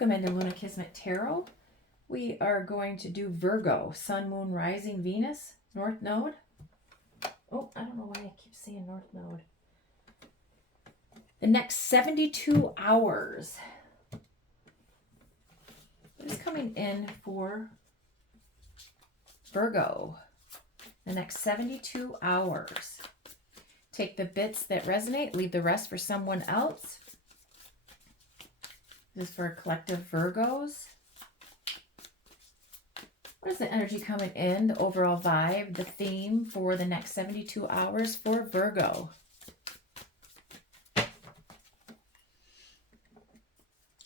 Welcome into Luna Kismet Tarot. We are going to do Virgo, Sun, Moon, Rising, Venus, North Node. Oh, I don't know why I keep saying North Node. The next 72 hours. What is coming in for Virgo? The next 72 hours. Take the bits that resonate, leave the rest for someone else. This is for collective Virgos. What is the energy coming in, the overall vibe, the theme for the next 72 hours for Virgo?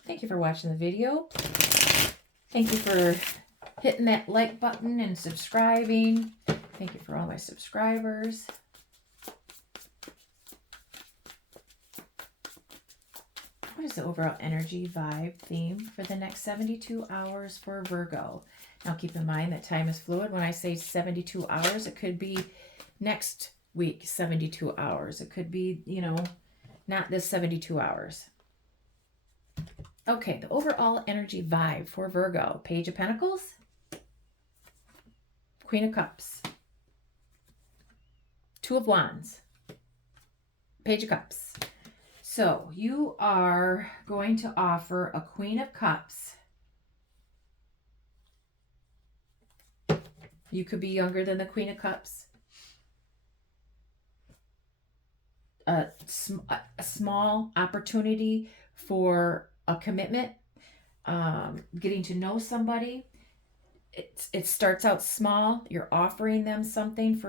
Thank you for watching the video. Thank you for hitting that like button and subscribing. Thank you for all my subscribers. What is the overall energy, vibe, theme for the next 72 hours for Virgo? Now keep in mind that time is fluid. When I say 72 hours, it could be next week 72 hours. It could be, you know, not this 72 hours. Okay, the overall energy vibe for Virgo. Page of Pentacles, Queen of Cups, Two of Wands, Page of Cups. So you are going to offer a Queen of Cups. You could be younger than the Queen of Cups. A small opportunity for a commitment, getting to know somebody. It starts out small. You're offering them something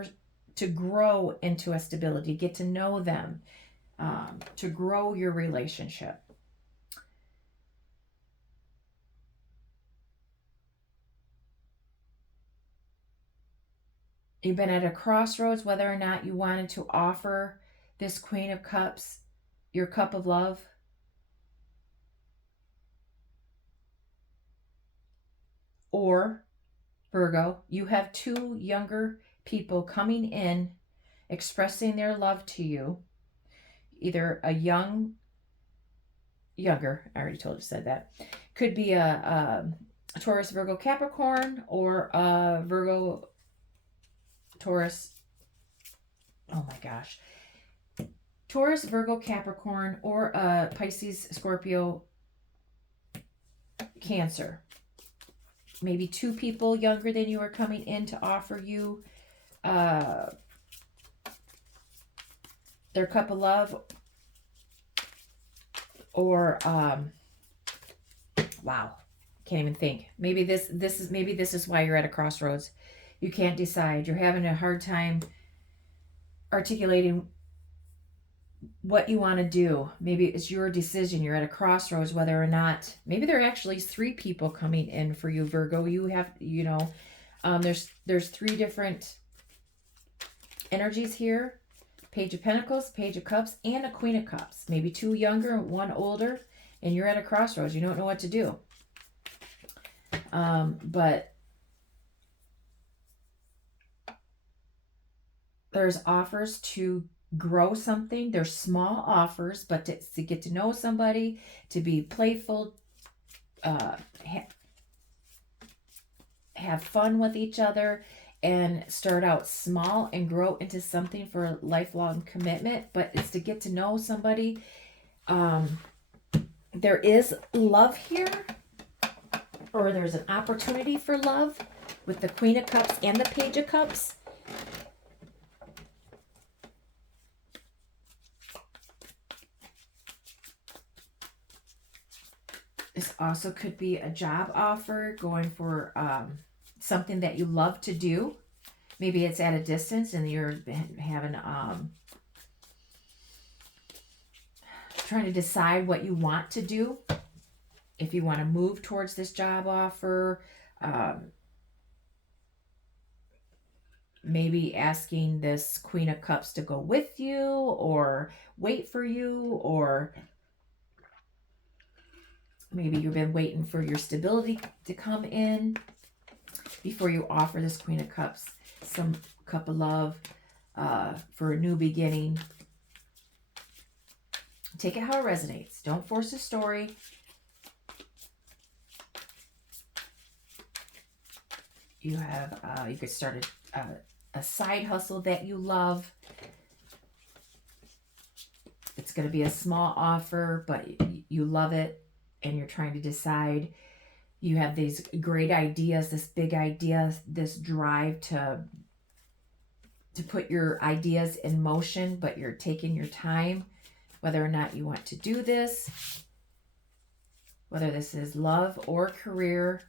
to grow into a stability, get to know them. To grow your relationship. You've been at a crossroads whether or not you wanted to offer this Queen of Cups your cup of love. Or, Virgo, you have two younger people coming in expressing their love to you. Either a younger, I already said that. Could be a Taurus, Virgo, Capricorn, or a Virgo, Taurus, oh my gosh. Taurus, Virgo, Capricorn, or a Pisces, Scorpio, Cancer. Maybe two people younger than you are coming in to offer you their cup of love, or wow, can't even think. Maybe this is why you're at a crossroads. You can't decide. You're having a hard time articulating what you want to do. Maybe it's your decision. You're at a crossroads whether or not. Maybe there are actually three people coming in for you, Virgo. You have, you know, there's three different energies here. Page of Pentacles, Page of Cups, and a Queen of Cups. Maybe two younger, one older, and you're at a crossroads. You don't know what to do. But there's offers to grow something. There's small offers, but to get to know somebody, to be playful, have fun with each other, and start out small and grow into something for a lifelong commitment. But it's to get to know somebody. There is love here, or there's an opportunity for love with the Queen of Cups and the Page of Cups. This also could be a job offer, going for something that you love to do. Maybe it's at a distance and you're having trying to decide what you want to do. If you want to move towards this job offer, maybe asking this Queen of Cups to go with you or wait for you, or maybe you've been waiting for your stability to come in before you offer this Queen of Cups some cup of love for a new beginning. Take it how it resonates. Don't force a story. You have, you could start a side hustle that you love. It's going to be a small offer, but you love it and you're trying to decide. You have these great ideas, this big idea, this drive to put your ideas in motion, but you're taking your time, whether or not you want to do this, whether this is love or career.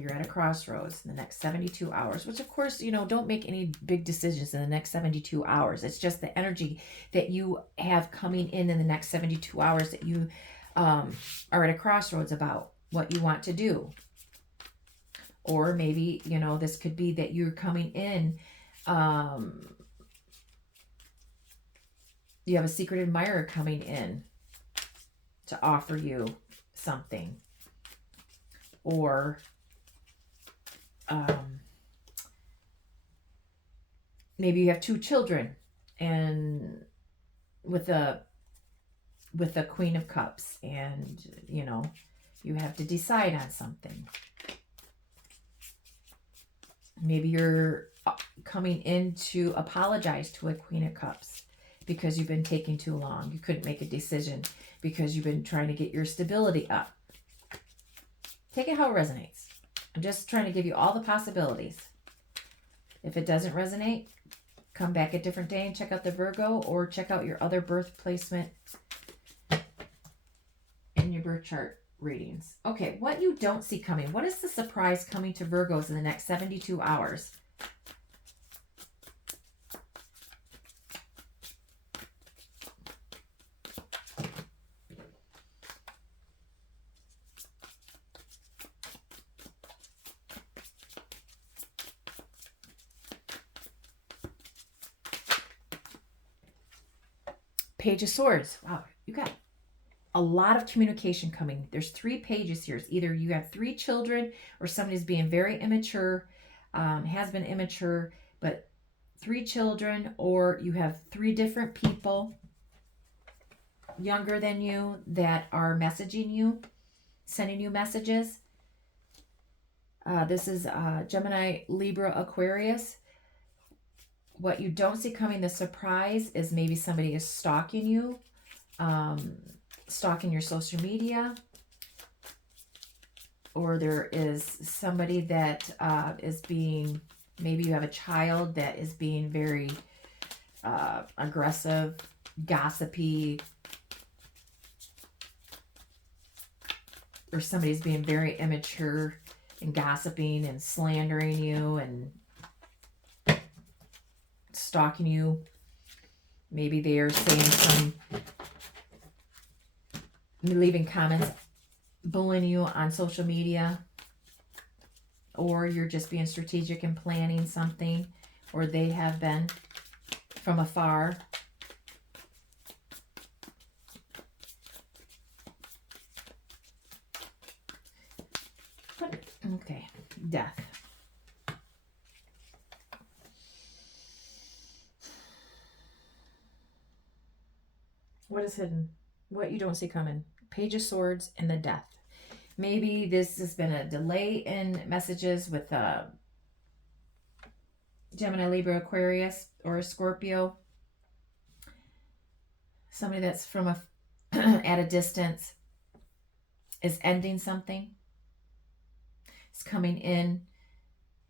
You're at a crossroads in the next 72 hours, which of course, you know, don't make any big decisions in the next 72 hours. It's just the energy that you have coming in the next 72 hours that you are at a crossroads about what you want to do. Or maybe, you know, this could be that you're coming in, you have a secret admirer coming in to offer you something. Or maybe you have 2 children, and with the Queen of Cups, and you know, you have to decide on something. Maybe you're coming in to apologize to a Queen of Cups because you've been taking too long. You couldn't make a decision because you've been trying to get your stability up. Take it how it resonates. I'm just trying to give you all the possibilities. If it doesn't resonate, come back a different day and check out the Virgo, or check out your other birth placement in your birth chart readings. Okay, what you don't see coming. What is the surprise coming to Virgos in the next 72 hours? Page of Swords. Wow, you got a lot of communication coming. There's 3 pages here. It's either you have 3 children, or somebody's being very immature, has been immature, but 3 children, or you have 3 different people younger than you that are messaging you, sending you messages. This is Gemini, Libra, Aquarius. What you don't see coming, the surprise, is maybe somebody is stalking you, stalking your social media, or there is somebody that is being, maybe you have a child that is being very aggressive, gossipy, or somebody's being very immature and gossiping and slandering you and stalking you. Maybe they are saying leaving comments, bullying you on social media, or you're just being strategic and planning something, or they have been from afar. Okay, death. What is hidden? What you don't see coming? Page of Swords and the Death. Maybe this has been a delay in messages with Gemini, Libra, Aquarius, or a Scorpio. Somebody that's from at a distance is ending something. It's coming in,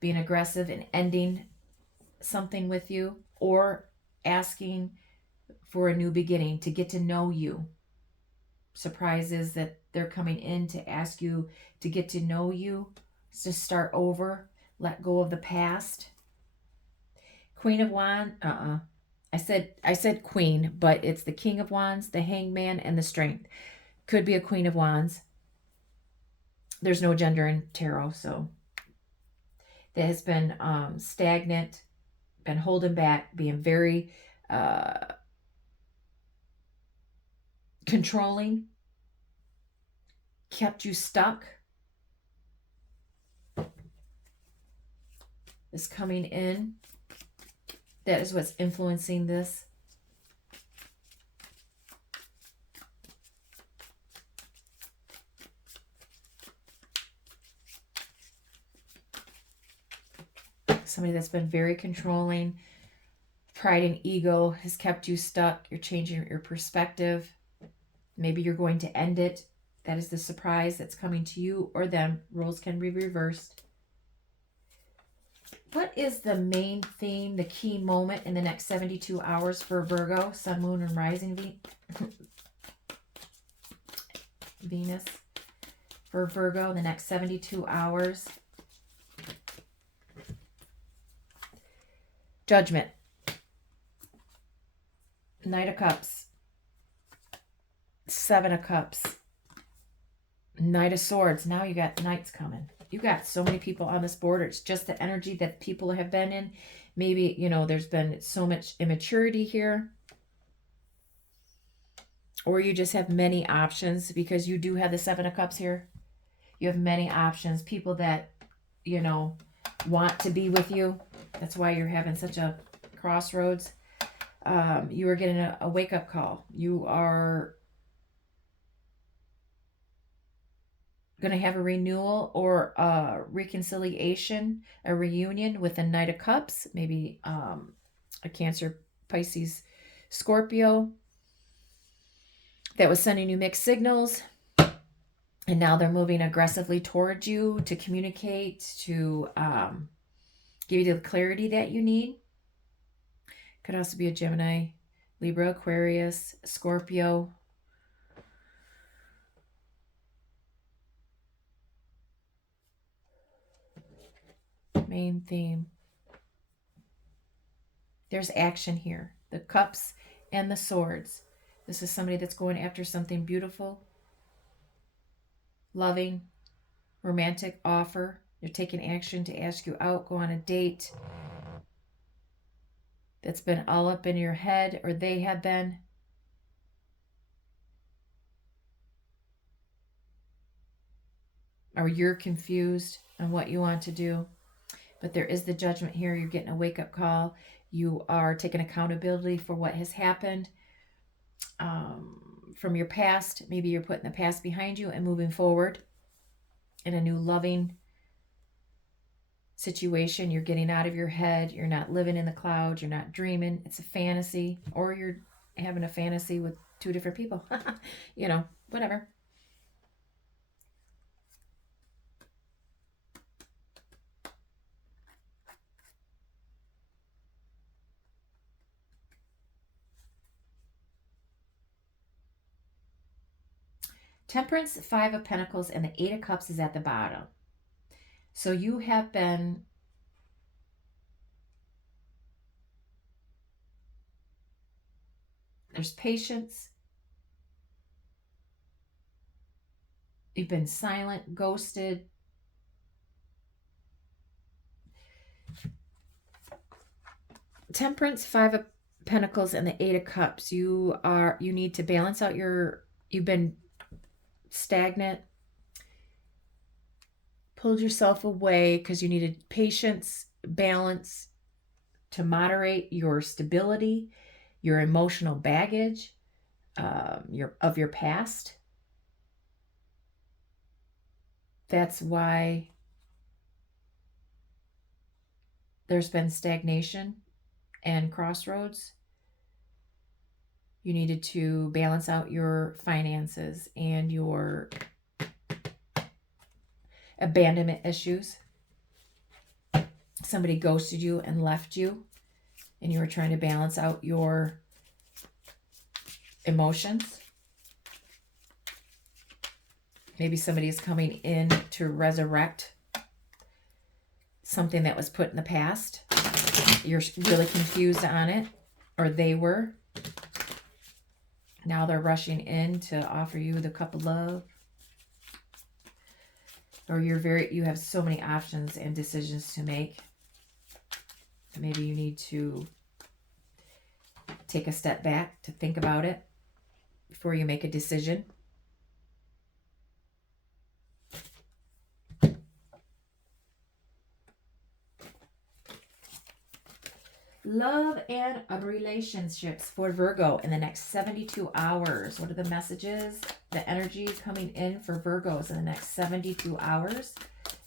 being aggressive and ending something with you, or asking for a new beginning, to get to know you. Surprises that they're coming in to ask you to get to know you, to start over, let go of the past. Queen of Wands. I said Queen, but it's the King of Wands, the Hangman, and the Strength. Could be a Queen of Wands. There's no gender in tarot, so that has been stagnant, been holding back, being very controlling, kept you stuck, is coming in. That is what's influencing this. Somebody that's been very controlling. Pride and ego has kept you stuck. You're changing your perspective. Maybe you're going to end it. That is the surprise that's coming to you or them. Roles can be reversed. What is the main theme, the key moment in the next 72 hours for Virgo, Sun, Moon, and Rising Venus? For Virgo, the next 72 hours. Judgment. Knight of Cups. Seven of Cups. Knight of Swords. Now you got Knights coming. You got so many people on this board. It's just the energy that people have been in. Maybe, you know, there's been so much immaturity here. Or you just have many options because you do have the Seven of Cups here. You have many options. People that, you know, want to be with you. That's why you're having such a crossroads. You are getting a wake-up call. You are going to have a renewal or a reconciliation, a reunion with a Knight of Cups, maybe a Cancer, Pisces, Scorpio that was sending you mixed signals, and now they're moving aggressively towards you to communicate, to give you the clarity that you need. Could also be a Gemini, Libra, Aquarius, Scorpio. Main theme. There's action here. The Cups and the Swords. This is somebody that's going after something beautiful, loving, romantic offer. They're taking action to ask you out, go on a date that's been all up in your head, or they have been. Or you're confused on what you want to do. But there is the Judgment here. You're getting a wake-up call. You are taking accountability for what has happened from your past. Maybe you're putting the past behind you and moving forward in a new loving situation. You're getting out of your head. You're not living in the clouds. You're not dreaming. It's a fantasy. Or you're having a fantasy with two different people. You know, whatever. Temperance, Five of Pentacles, and the Eight of Cups is at the bottom. So you have been there's patience. You've been silent, ghosted. Temperance, Five of Pentacles, and the Eight of Cups. You need to balance out you've been stagnant, pulled yourself away because you needed patience, balance to moderate your stability, your emotional baggage, your past. That's why there's been stagnation and crossroads. You needed to balance out your finances and your abandonment issues. Somebody ghosted you and left you, and you were trying to balance out your emotions. Maybe somebody is coming in to resurrect something that was put in the past. You're really confused on it, or they were. Now they're rushing in to offer you the cup of love. Or you have so many options and decisions to make. Maybe you need to take a step back to think about it before you make a decision. Love and relationships for Virgo in the next 72 hours. What are the messages, the energy coming in for Virgos in the next 72 hours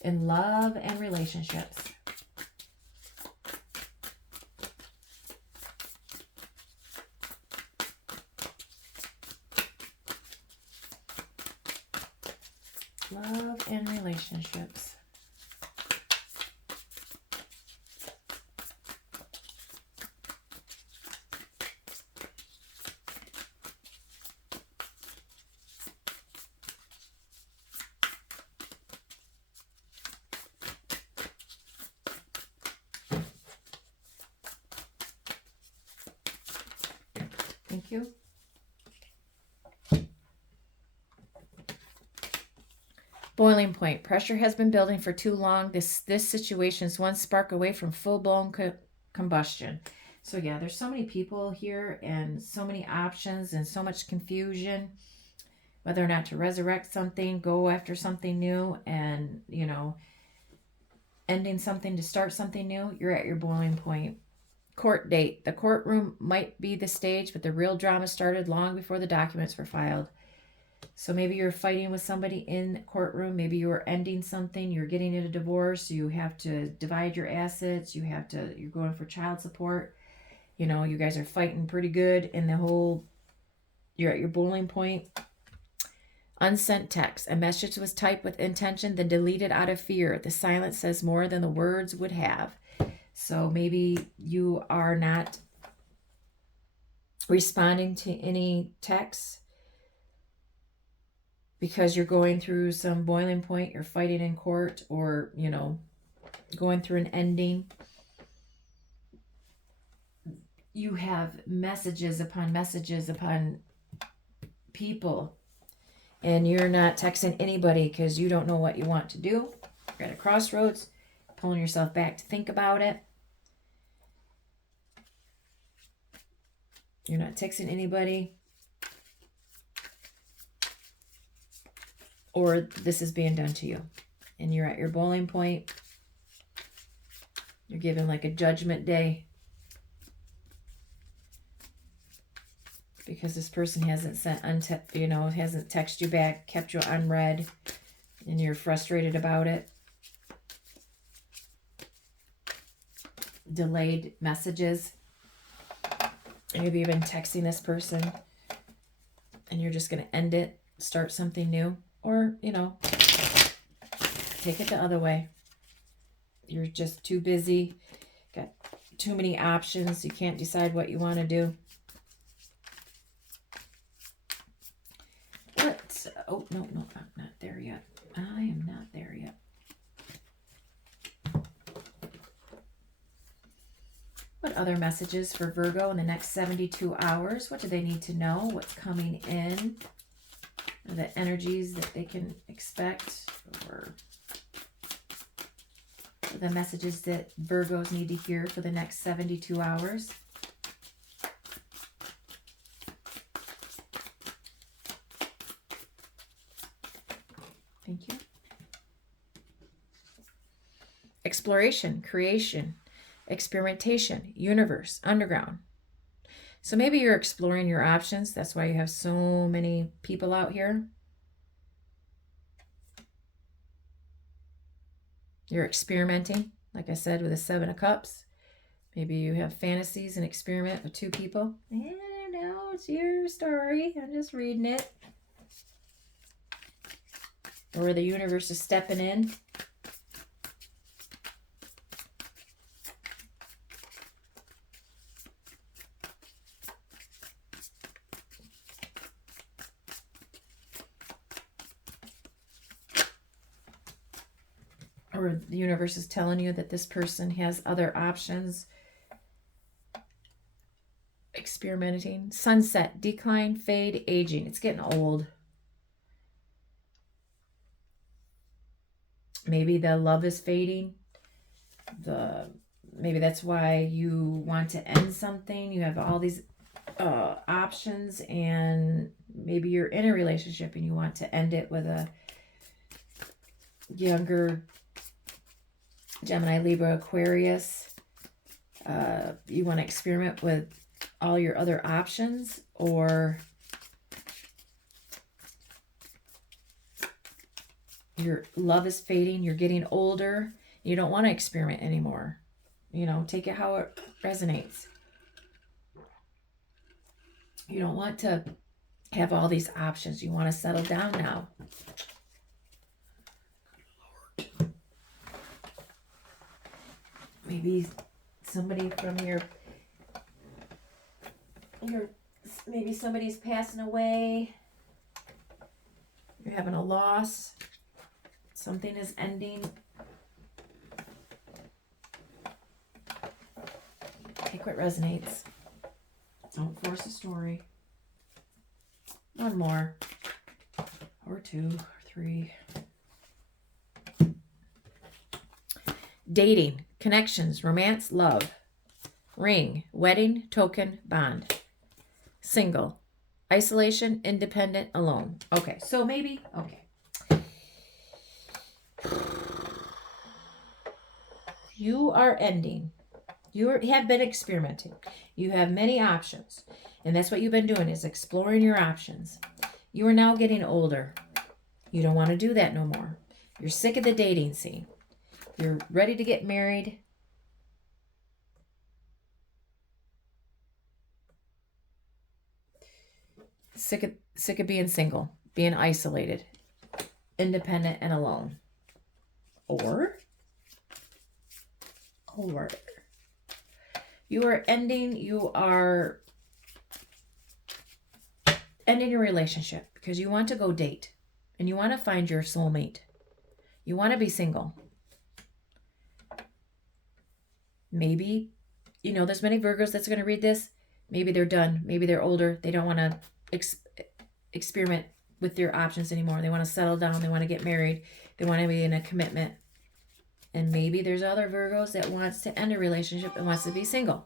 in love and relationships? Love and relationships. Thank you. Boiling point. Pressure has been building for too long. This situation is one spark away from full-blown combustion. So yeah, there's so many people here and so many options and so much confusion. Whether or not to resurrect something, go after something new, and, you know, ending something to start something new. You're at your boiling point. Court date. The courtroom might be the stage, but the real drama started long before the documents were filed. So maybe you're fighting with somebody in the courtroom. Maybe you're ending something. You're getting a divorce. You have to divide your assets. You're going for child support. You know, you guys are fighting pretty good in the whole, you're at your boiling point. Unsent text. A message was typed with intention, then deleted out of fear. The silence says more than the words would have. So maybe you are not responding to any texts because you're going through some boiling point, you're fighting in court, or, you know, going through an ending. You have messages upon people, and you're not texting anybody because you don't know what you want to do. You're at a crossroads, pulling yourself back to think about it. You're not texting anybody. Or this is being done to you. And you're at your boiling point. You're given like a judgment day. Because this person hasn't hasn't texted you back, kept you unread, and you're frustrated about it. Delayed messages. Maybe you've been texting this person and you're just going to end it, start something new. Or, you know, take it the other way. You're just too busy, got too many options, you can't decide what you want to do. What? Oh, no, I'm not there yet. I am not there yet. What other messages for Virgo in the next 72 hours? What do they need to know? What's coming in? The energies that they can expect, or the messages that Virgos need to hear for the next 72 hours. Thank you. Exploration, creation, experimentation, universe, underground. So maybe you're exploring your options. That's why you have so many people out here. You're experimenting, like I said, with the 7 of Cups. Maybe you have fantasies and experiment with 2 people. I don't know, it's your story. I'm just reading it. Or the universe is stepping in. Or the universe is telling you that this person has other options. Experimenting. Sunset, decline, fade, aging. It's getting old. Maybe the love is fading. Maybe that's why you want to end something. You have all these options, and maybe you're in a relationship and you want to end it with a younger Gemini, Libra, Aquarius. You want to experiment with all your other options, or your love is fading. You're getting older. You don't want to experiment anymore. You know, take it how it resonates. You don't want to have all these options. You want to settle down now. Maybe somebody from maybe somebody's passing away. You're having a loss. Something is ending. Take what resonates. Don't force a story. One more. Or two, or three. Dating, connections, romance, love. Ring, wedding, token, bond. Single, isolation, independent, alone. Okay, so maybe, okay. You are ending. You have been experimenting. You have many options. And that's what you've been doing, is exploring your options. You are now getting older. You don't want to do that no more. You're sick of the dating scene. You're ready to get married. Sick of being single, being isolated, independent, and alone. Or you are ending your relationship because you want to go date and you want to find your soulmate. You want to be single. Maybe, there's many Virgos that's going to read this. Maybe they're done. Maybe they're older. They don't want to experiment with their options anymore. They want to settle down. They want to get married. They want to be in a commitment. And maybe there's other Virgos that wants to end a relationship and wants to be single.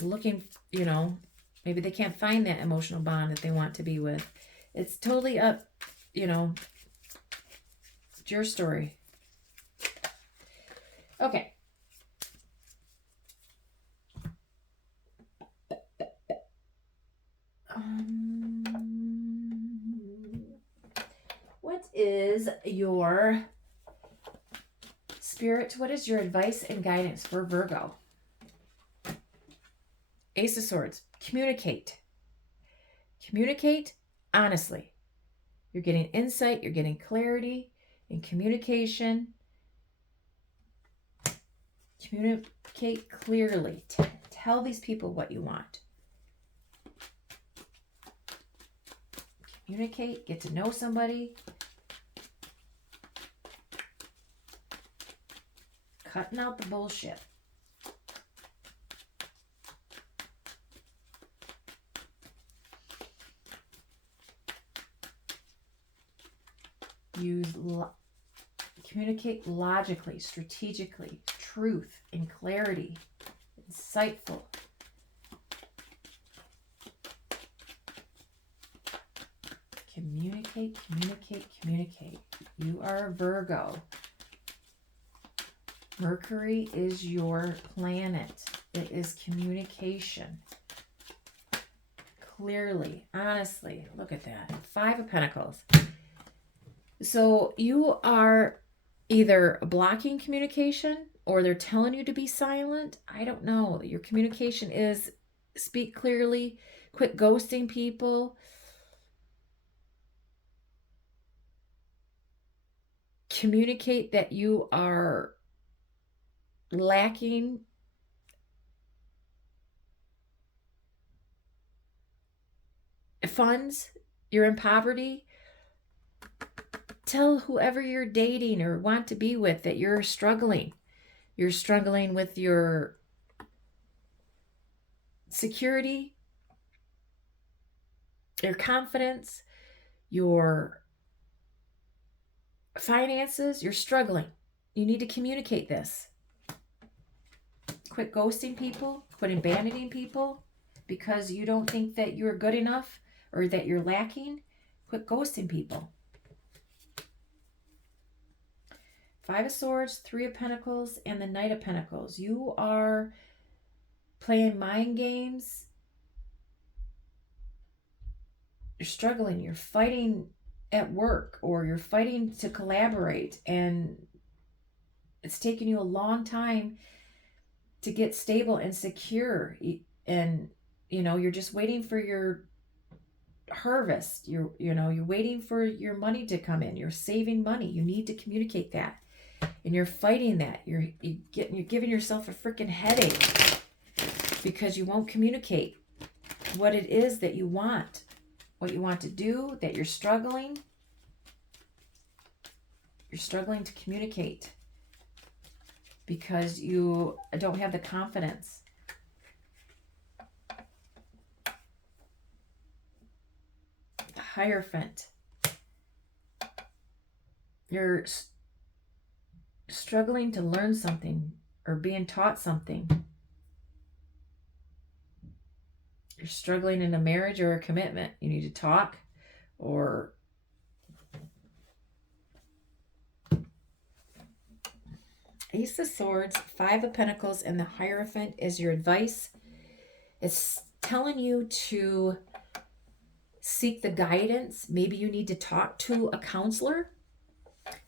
Looking, maybe they can't find that emotional bond that they want to be with. It's totally up, it's your story. Okay. What is your spirit? What is your advice and guidance for Virgo? Ace of Swords. Communicate. Communicate honestly. You're getting insight. You're getting clarity in communication. Communicate clearly. Tell these people what you want. Communicate. Get to know somebody. Cutting out the bullshit. Communicate logically, strategically, truth and clarity, insightful. Communicate, communicate, communicate. You are a Virgo. Mercury is your planet. It is communication. Clearly, honestly, look at that. 5 of Pentacles. So you are either blocking communication or they're telling you to be silent. I don't know. Your communication is speak clearly, quit ghosting people. Communicate that you are lacking funds, you're in poverty. Tell whoever you're dating or want to be with that you're struggling. You're struggling with your security, your confidence, your finances. You're struggling. You need to communicate this. Quit ghosting people. Quit abandoning people because you don't think that you're good enough or that you're lacking. Quit ghosting people. 5 of Swords, 3 of Pentacles, and the Knight of Pentacles. You are playing mind games. You're struggling. You're fighting at work or you're fighting to collaborate, and it's taken you a long time to get stable and secure. And, you're just waiting for your harvest. You're waiting for your money to come in. You're saving money. You need to communicate that. And you're fighting that. You're giving yourself a freaking headache because you won't communicate what it is that you want, what you want to do, that you're struggling. You're struggling to communicate because you don't have the confidence. The Hierophant. You're struggling to learn something or being taught something. You're struggling in a marriage or a commitment. You need to talk, or Ace of Swords, Five of Pentacles, and the Hierophant is your advice. It's telling you to seek the guidance. Maybe you need to talk to a counselor.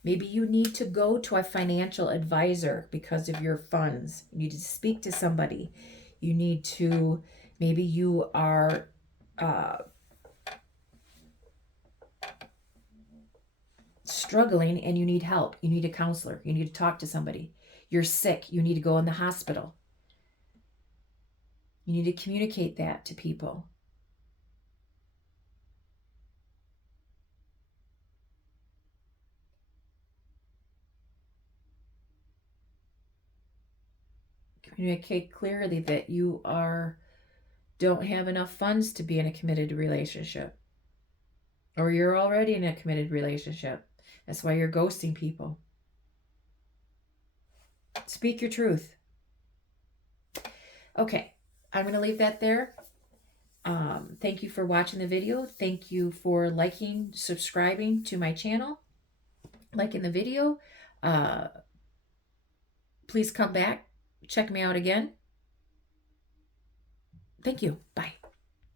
Maybe you need to go to a financial advisor because of your funds. You need to speak to somebody. You need to, maybe you are struggling and you need help. You need a counselor. You need to talk to somebody. You're sick. You need to go in the hospital. You need to communicate that to people. Communicate clearly that you don't have enough funds to be in a committed relationship. Or you're already in a committed relationship. That's why you're ghosting people. Speak your truth. Okay, I'm going to leave that there. Thank you for watching the video. Thank you for liking, subscribing to my channel, liking the video. Please come back. Check me out again. Thank you. Bye.